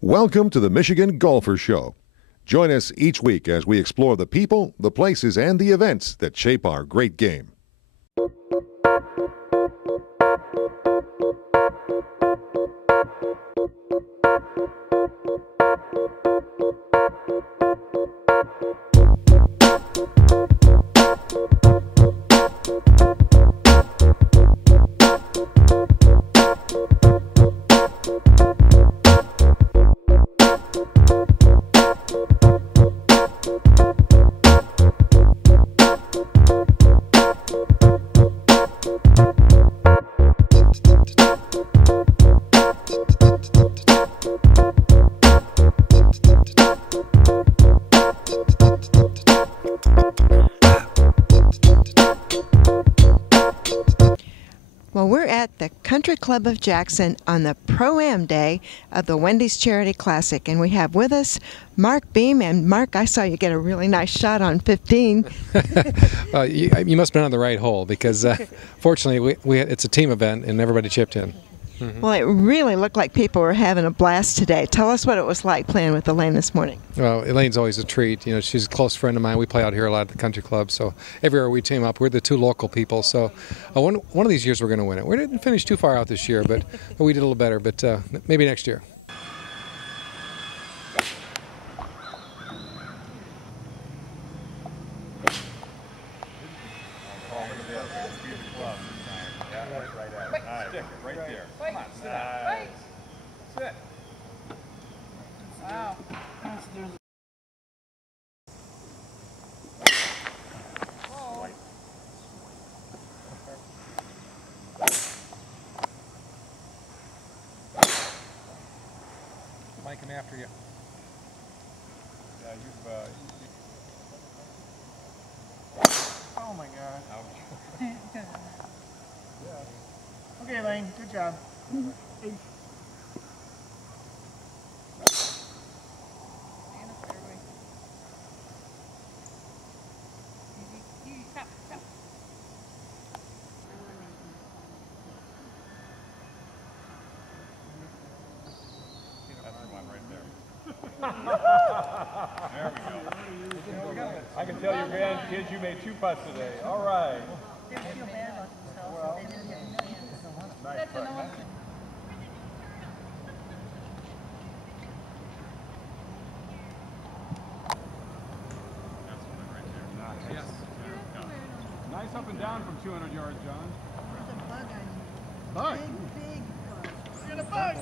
Welcome to the Michigan Golfer Show. Join us each week as we explore the people, the places, and the events that shape our great game. Well, we're at the Country Club of Jackson on the Pro-Am Day of the Wendy's Charity Classic, and we have with us Mark Beeman. And Mark, I saw you get a really nice shot on 15. You must have been on the right hole because fortunately it's a team event and everybody chipped in. Mm-hmm. Well, it really looked like people were having a blast today. Tell us what it was like playing with Elaine this morning. Well, Elaine's always a treat. You know, she's a close friend of mine. We play out here a lot at the country club, so everywhere we team up, we're the two local people. So one of these years we're going to win it. We didn't finish too far out this year, but we did a little better. But maybe next year. Right there. Come on, sit down. Sit. Wow. Mike, come after you. Yeah, oh my God. Yeah. Okay, Elaine, good job. Hey. There we go. I can tell your grandkids you made 2 putts today. All right. They feel bad about themselves. Well, They didn't get millions. Nice putt, huh? Nice. Nice up and down from 200 yards, John. There's a bug on you. Bug? Big bug. Get a bug!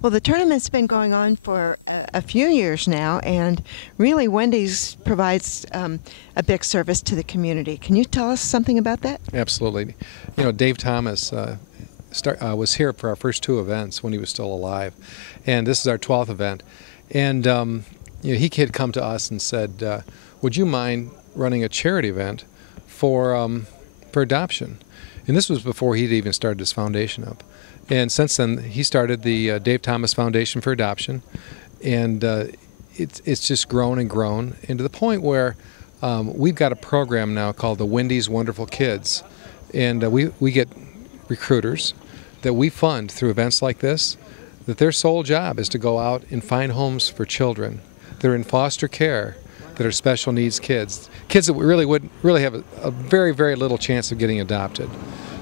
Well, the tournament's been going on for a few years now, and really Wendy's provides a big service to the community. Can you tell us something about that? Absolutely. You know, Dave Thomas was here for our first 2 events when he was still alive, and this is our 12th event. And you know, he had come to us and said, "Would you mind running a charity event for adoption?" And this was before he'd even started his foundation up. And since then, he started the Dave Thomas Foundation for Adoption, and it's just grown and grown, and to the point where we've got a program now called the Wendys Wonderful Kids, and we get recruiters that we fund through events like this, that their sole job is to go out and find homes for children that are in foster care, that are special needs kids that really would have a very, very little chance of getting adopted.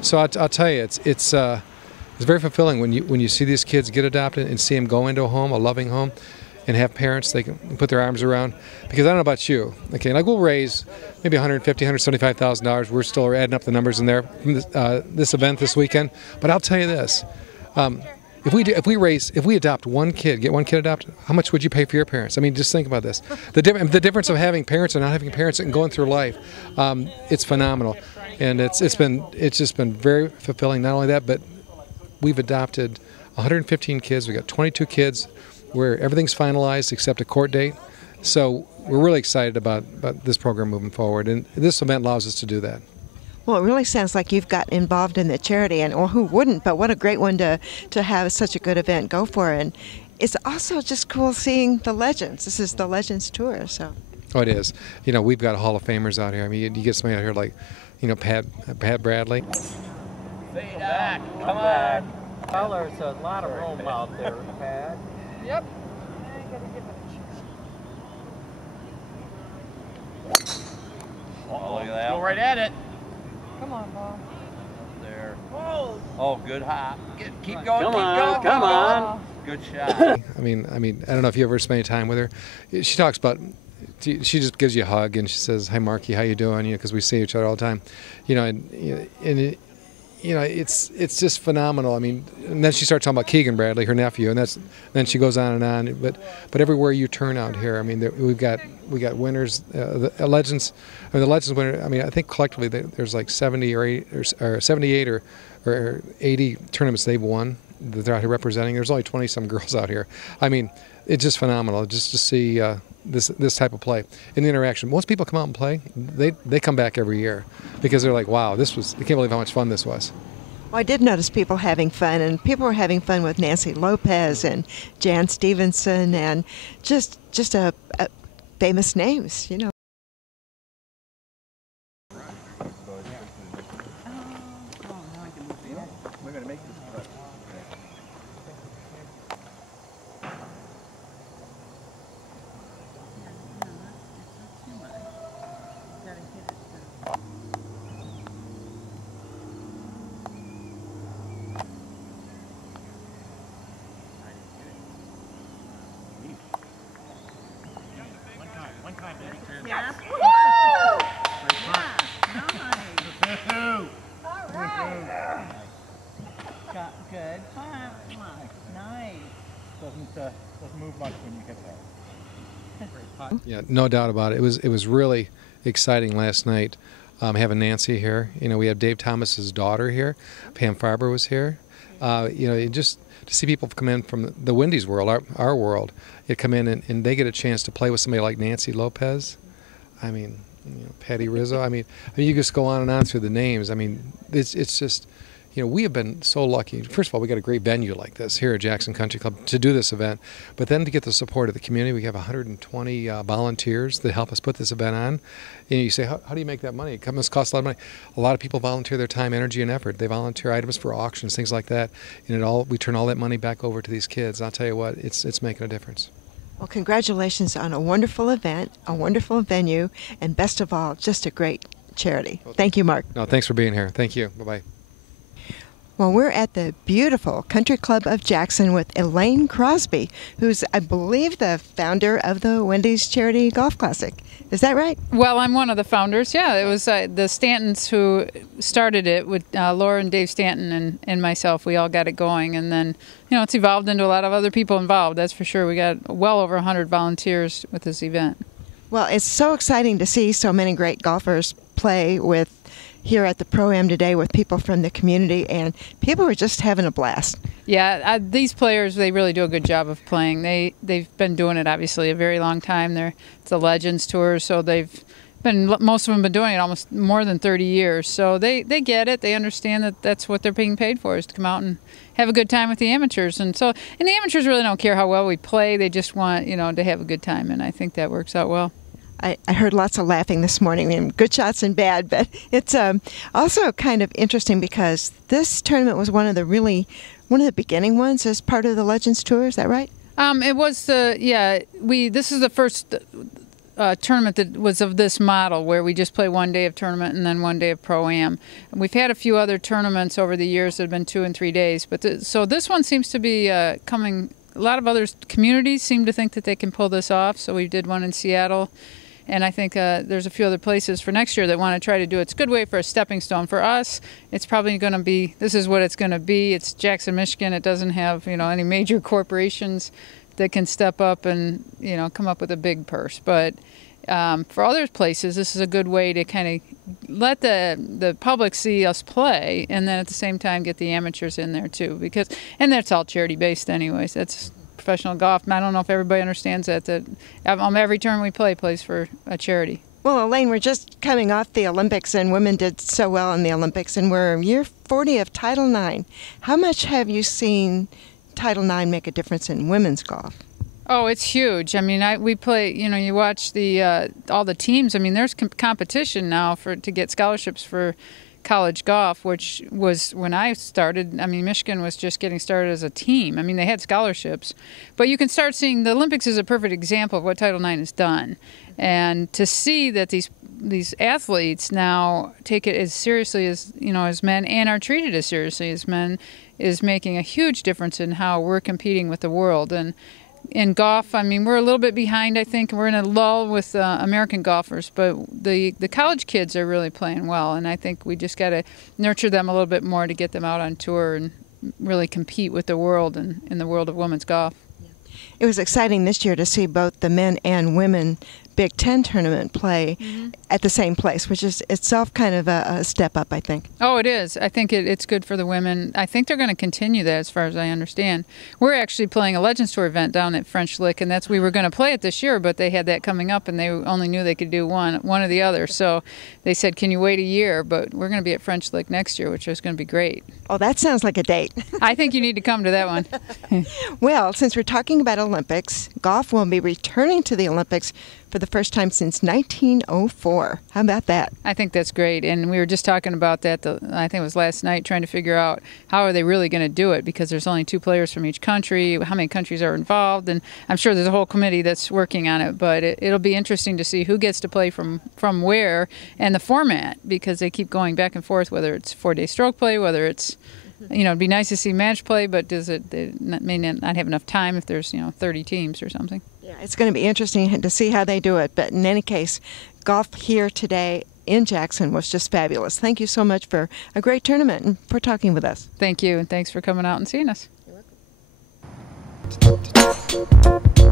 So I'll tell you, it's very fulfilling when you see these kids get adopted and see them go into a home, a loving home, and have parents they can put their arms around. Because I don't know about you, okay, like we'll raise maybe $150,000, $175,000. We're still adding up the numbers in there from this event this weekend. But I'll tell you this: if we adopt one kid, get one kid adopted, how much would you pay for your parents? I mean, just think about this: the difference of having parents and not having parents and going through life. It's phenomenal, and it's just been very fulfilling. Not only that, but we've adopted 115 kids. We've got 22 kids where everything's finalized except a court date. So we're really excited about this program moving forward, and this event allows us to do that. Well, it really sounds like you've got involved in the charity, and or who wouldn't, but what a great one to have such a good event go for. And it's also just cool seeing the legends. This is the Legends Tour, so. Oh, it is. You know, we've got Hall of Famers out here. I mean, you get somebody out here like, you know, Pat Bradley. Stay back. Come on. Well, there's a lot of room out there, Pat. Yep. Oh, look at that. Go right at it. Come on, ball. There. Whoa. Oh, good hop. Keep going, Come keep on, going, come on. Good shot. I mean, I don't know if you ever spent any time with her. She talks about, she just gives you a hug and she says, "Hi, Marky, how you doing?" You know, because we see each other all the time. You know, it's just phenomenal. I mean, and then she starts talking about Keegan Bradley, her nephew, and then she goes on and on. But everywhere you turn out here, I mean, we got winners, the legends. I mean, the legends winner. I mean, I think collectively there's like 70 or 78 or 80 tournaments they've won that they're out here representing. There's only 20 some girls out here. I mean, it's just phenomenal just to see this type of play and the interaction. Most people come out and play. They come back every year because they're like, wow, I can't believe how much fun this was. Well, I did notice people having fun, and people were having fun with Nancy Lopez and Jan Stevenson and just a famous names, you know. We're going to make this cut. One time, baby. Yeah. Great Yeah. punt. All right. Got good. Nice. Doesn't move much when you hit that. Yeah, no doubt about it. It was really exciting last night having Nancy here. You know, we have Dave Thomas's daughter here. Pam Farber was here. You know, just to see people come in from the Wendys world, our world, come in and they get a chance to play with somebody like Nancy Lopez. I mean, you know, Patty Rizzo. I mean, you just go on and on through the names. I mean, it's just, you know, we have been so lucky. First of all, we got a great venue like this here at Jackson Country Club to do this event, but then to get the support of the community. We have 120 volunteers that help us put this event on. And you say, how do you make that money? It must cost a lot of money. A lot of people volunteer their time, energy, and effort. They volunteer items for auctions, things like that, and we turn all that money back over to these kids. And I'll tell you what, it's making a difference. Well, congratulations on a wonderful event, a wonderful venue, and best of all, just a great charity. Thank you, Mark. No, thanks for being here. Thank you. Bye-bye. Well, we're at the beautiful Country Club of Jackson with Elaine Crosby, who's, I believe, the founder of the Wendys Charity Golf Classic. Is that right? Well, I'm one of the founders. Yeah, it was the Stantons who started it with Laura and Dave Stanton and myself. We all got it going, and then it's evolved into a lot of other people involved. That's for sure. We got well over 100 volunteers with this event. Well, it's so exciting to see so many great golfers play here at the Pro-Am today with people from the community, and people are just having a blast. Yeah, these players, they really do a good job of playing. They've been doing it, obviously, a very long time. It's a Legends Tour, so most of them been doing it almost more than 30 years. So they get it. They understand that that's what they're being paid for, is to come out and have a good time with the amateurs. And the amateurs really don't care how well we play. They just want, to have a good time, and I think that works out well. I heard lots of laughing this morning, and good shots and bad, but it's also kind of interesting because this tournament was one of the beginning ones as part of the Legends Tour. Is that right? It was this is the first tournament that was of this model, where we just play one day of tournament and then one day of Pro-Am. We've had a few other tournaments over the years that have been 2 and 3 days, but so this one seems to be coming. A lot of other communities seem to think that they can pull this off, so we did one in Seattle. And I think there's a few other places for next year that want to try to do it. It's a good way for a stepping stone. For us, it's probably going to be, this is what it's going to be. It's Jackson, Michigan. It doesn't have, any major corporations that can step up and, come up with a big purse. But for other places, this is a good way to kind of let the public see us play, and then at the same time get the amateurs in there too. And that's all charity-based anyways. That's professional golf. I don't know if everybody understands that every tournament we play plays for a charity. Well, Elaine, we're just coming off the Olympics, and women did so well in the Olympics, and we're year 40 of Title IX. How much have you seen Title IX make a difference in women's golf? Oh, it's huge. I mean, we play. You watch all the teams. I mean, there's competition now to get scholarships for college golf, which was when I started. I mean, Michigan was just getting started as a team. I mean, they had scholarships, but you can start seeing the Olympics is a perfect example of what Title IX has done, and to see that these athletes now take it as seriously as as men and are treated as seriously as men is making a huge difference in how we're competing with the world. And in golf, I mean, we're a little bit behind, I think. We're in a lull with American golfers, but the college kids are really playing well, and I think we just got to nurture them a little bit more to get them out on tour and really compete with the world and in the world of women's golf. It was exciting this year to see both the men and women Big Ten tournament play at the same place, which is itself kind of a step up, I think. Oh, it is. I think it's good for the women. I think they're going to continue that, as far as I understand. We're actually playing a Legends Tour event down at French Lick, and we were going to play it this year, but they had that coming up, and they only knew they could do one or the other. So they said, can you wait a year? But we're going to be at French Lick next year, which is going to be great. Oh, that sounds like a date. I think you need to come to that one. Well, since we're talking about Olympics, golf will be returning to the Olympics for the first time since 1904. How about that? I think that's great, and we were just talking about that, I think it was last night, trying to figure out how are they really going to do it, because there's only 2 players from each country, how many countries are involved, and I'm sure there's a whole committee that's working on it, but it'll be interesting to see who gets to play from where and the format, because they keep going back and forth, whether it's 4-day stroke play, whether it's it'd be nice to see match play, but they may not have enough time if there's 30 teams or something. Yeah, it's going to be interesting to see how they do it. But in any case, golf here today in Jackson was just fabulous. Thank you so much for a great tournament and for talking with us. Thank you, and thanks for coming out and seeing us. You're welcome.